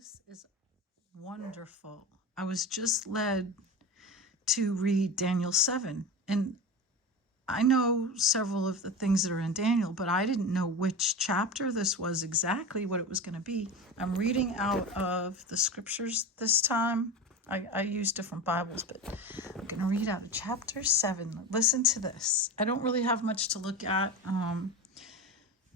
This is wonderful. I was just led to read Daniel 7, and I know several of the things that are in Daniel, but I didn't know which chapter this was exactly what it was going to be. I'm reading out of the scriptures this time. I use different Bibles, but I'm going to read out of chapter 7. Listen to this. I don't really have much to look at,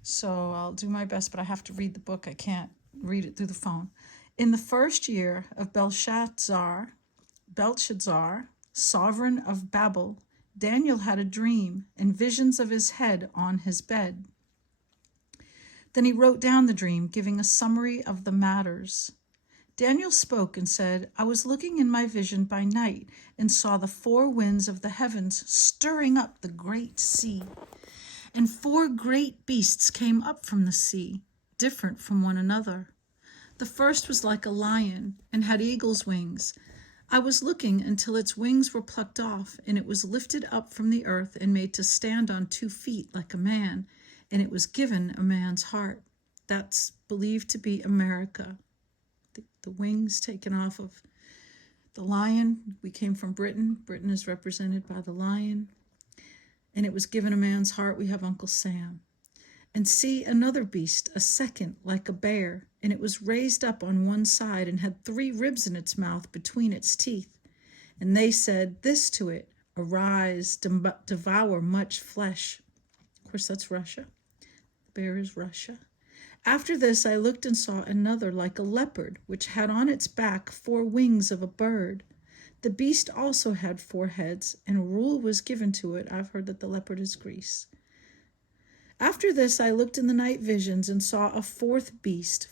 so I'll do my best, but I have to read the book. I can't read it through the phone. In the first year of Belshazzar, sovereign of Babel, Daniel had a dream and visions of his head on his bed. Then he wrote down the dream, giving a summary of the matters. Daniel spoke and said, I was looking in my vision by night and saw the four winds of the heavens stirring up the great sea. And four great beasts came up from the sea, different from one another. The first was like a lion and had eagle's wings. I was looking until its wings were plucked off, and it was lifted up from the earth and made to stand on 2 feet like a man, and it was given a man's heart. That's believed to be America. The wings taken off of the lion. We came from Britain. Britain is represented by the lion. And it was given a man's heart. We have Uncle Sam. And see another beast, a second, like a bear, and it was raised up on one side and had 3 ribs in its mouth between its teeth. And they said this to it, arise, devour much flesh. Of course, that's Russia. The bear is Russia. After this, I looked and saw another like a leopard, which had on its back 4 wings of a bird. The beast also had 4 heads, and rule was given to it. I've heard that the leopard is Greece. After this, I looked in the night visions and saw a 4th beast,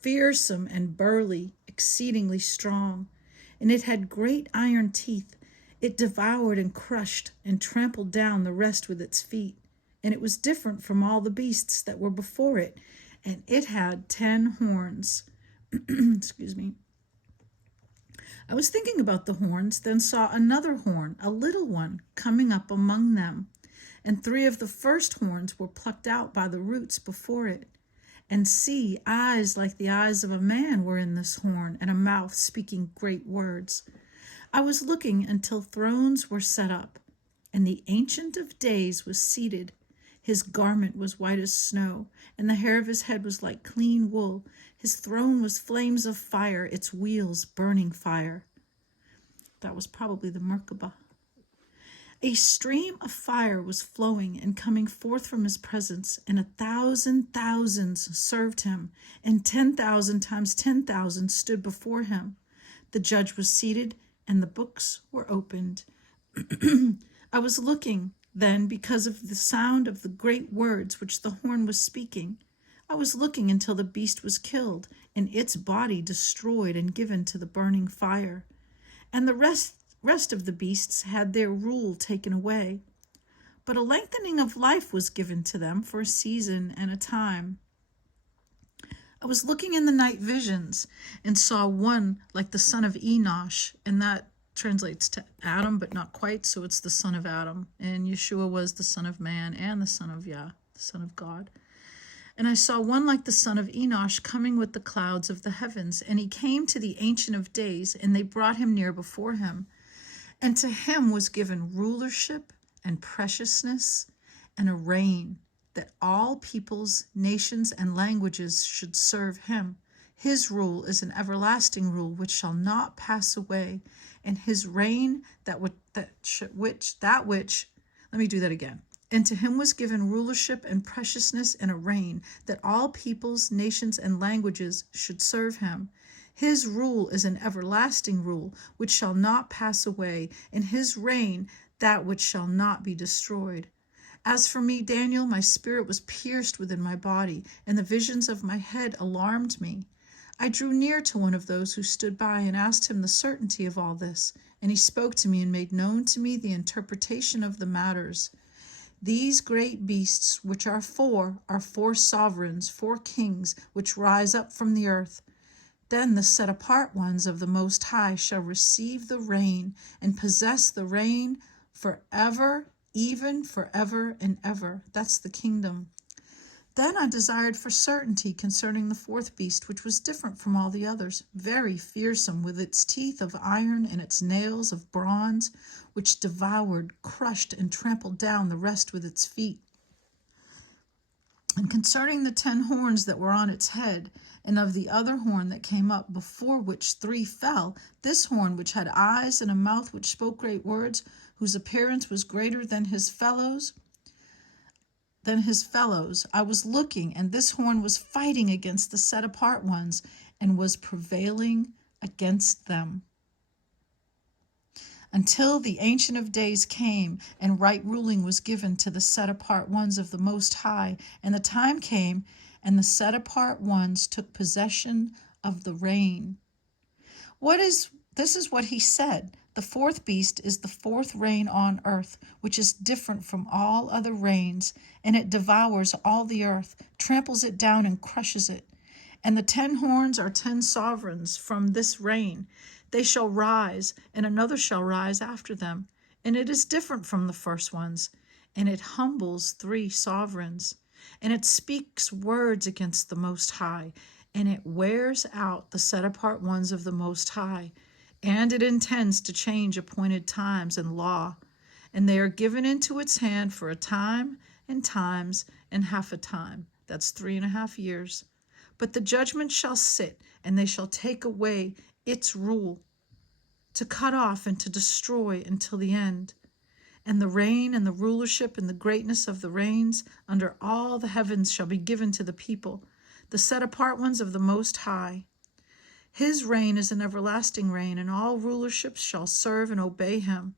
fearsome and burly, exceedingly strong, and it had great iron teeth. It devoured and crushed and trampled down the rest with its feet, and it was different from all the beasts that were before it, and it had 10 horns. Excuse me. I was thinking about the horns, then saw another horn, a little one, coming up among them. And 3 of the first horns were plucked out by the roots before it. And see, eyes like the eyes of a man were in this horn, and a mouth speaking great words. I was looking until thrones were set up, and the Ancient of Days was seated. His garment was white as snow, and the hair of his head was like clean wool. His throne was flames of fire, its wheels burning fire. That was probably the Merkabah. A stream of fire was flowing and coming forth from his presence, and 1,000 thousands served him, and 10,000 times 10,000 stood before him. The judge was seated, and the books were opened. I was looking then because of the sound of the great words which the horn was speaking. I was looking until the beast was killed, and its body destroyed and given to the burning fire. And the rest of the beasts had their rule taken away. But a lengthening of life was given to them for a season and a time. I was looking in the night visions and saw one like the son of Enosh, and that translates to Adam, but not quite, so it's the son of Adam. And Yeshua was the son of man and the son of Yah, the son of God. And I saw one like the son of Enosh coming with the clouds of the heavens, and he came to the Ancient of Days, and they brought him near before him. And to him was given rulership and preciousness and a reign, that all peoples, nations, and languages should serve him. His rule is an everlasting rule which shall not pass away, and his reign And to him was given rulership and preciousness and a reign, that all peoples, nations, and languages should serve him. His rule is an everlasting rule which shall not pass away, and his reign that which shall not be destroyed. As for me, Daniel, my spirit was pierced within my body, and the visions of my head alarmed me. I drew near to one of those who stood by and asked him the certainty of all this, and he spoke to me and made known to me the interpretation of the matters. These great beasts, which are 4 sovereigns, 4 kings, which rise up from the earth. Then the set-apart ones of the Most High shall receive the reign and possess the reign forever, even forever and ever. That's the kingdom. Then I desired for certainty concerning the fourth beast, which was different from all the others, very fearsome, with its teeth of iron and its nails of bronze, which devoured, crushed, and trampled down the rest with its feet. And concerning the 10 horns that were on its head, and of the other horn that came up, before which 3 fell, this horn which had eyes and a mouth which spoke great words, whose appearance was greater than his fellows, I was looking, and this horn was fighting against the set apart ones, and was prevailing against them, until the Ancient of Days came, and right ruling was given to the set apart ones of the Most High. And the time came, and the set apart ones took possession of the reign. This is what he said. The fourth beast is the fourth reign on earth, which is different from all other reigns, and it devours all the earth, tramples it down, and crushes it. And the 10 horns are 10 sovereigns from this reign. They shall rise, and another shall rise after them, and it is different from the first ones, and it humbles 3 sovereigns, and it speaks words against the Most High, and it wears out the set apart ones of the Most High, and it intends to change appointed times and law, and they are given into its hand for a time and times and half a time. That's 3.5 years. But the judgment shall sit, and they shall take away its rule, to cut off and to destroy until the end. And the reign and the rulership and the greatness of the reigns under all the heavens shall be given to the people, the set apart ones of the Most High. His reign is an everlasting reign, and all rulerships shall serve and obey him.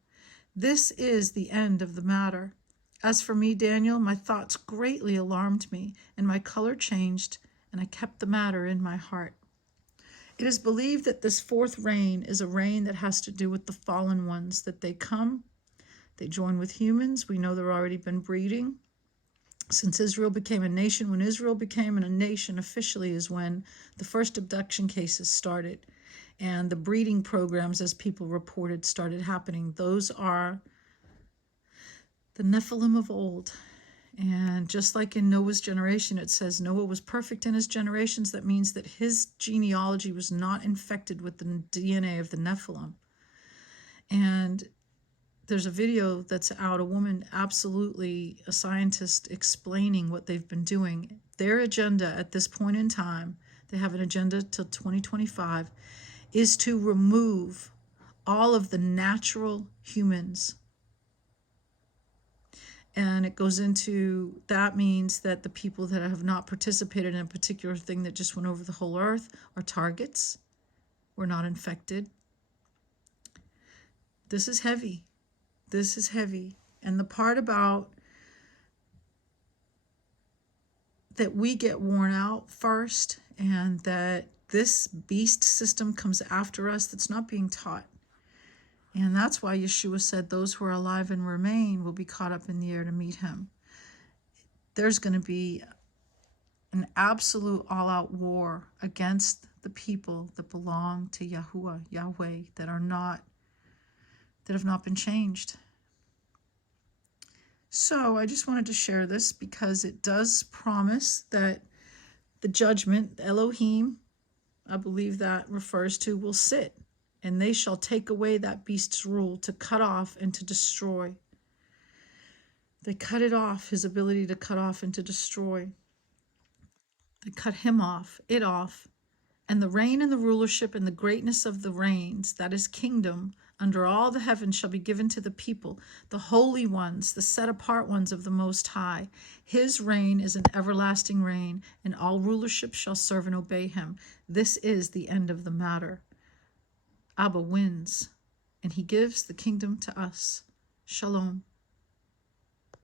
This is the end of the matter. As for me, Daniel, my thoughts greatly alarmed me, and my color changed, and I kept the matter in my heart. It is believed that this fourth reign is a reign that has to do with the fallen ones, that they come, they join with humans. We know there already been breeding. Since Israel became a nation, when Israel became a nation officially is when the first abduction cases started, and the breeding programs, as people reported, started happening. Those are the Nephilim of old. And just like in Noah's generation, it says Noah was perfect in his generations. That means that his genealogy was not infected with the DNA of the Nephilim. And there's a video that's out, a woman, absolutely a scientist, explaining what they've been doing. Their agenda at this point in time, they have an agenda till 2025, is to remove all of the natural humans. And it goes into, that means that the people that have not participated in a particular thing that just went over the whole earth are targets. We're not infected. This is heavy. This is heavy. And the part about that we get worn out first, and that this beast system comes after us, that's not being taught. And that's why Yeshua said those who are alive and remain will be caught up in the air to meet him. There's going to be an absolute all-out war against the people that belong to Yahuwah, Yahweh, that have not been changed. So I just wanted to share this because it does promise that the judgment, Elohim, I believe that refers to, will sit, and they shall take away that beast's rule, to cut off and to destroy. They cut it off, his ability to cut off and to destroy. They cut him off, it off. And the reign and the rulership and the greatness of the reigns, that is kingdom, under all the heavens shall be given to the people, the holy ones, the set apart ones of the Most High. His reign is an everlasting reign, and all rulership shall serve and obey him. This is the end of the matter. Abba wins, and he gives the kingdom to us. Shalom.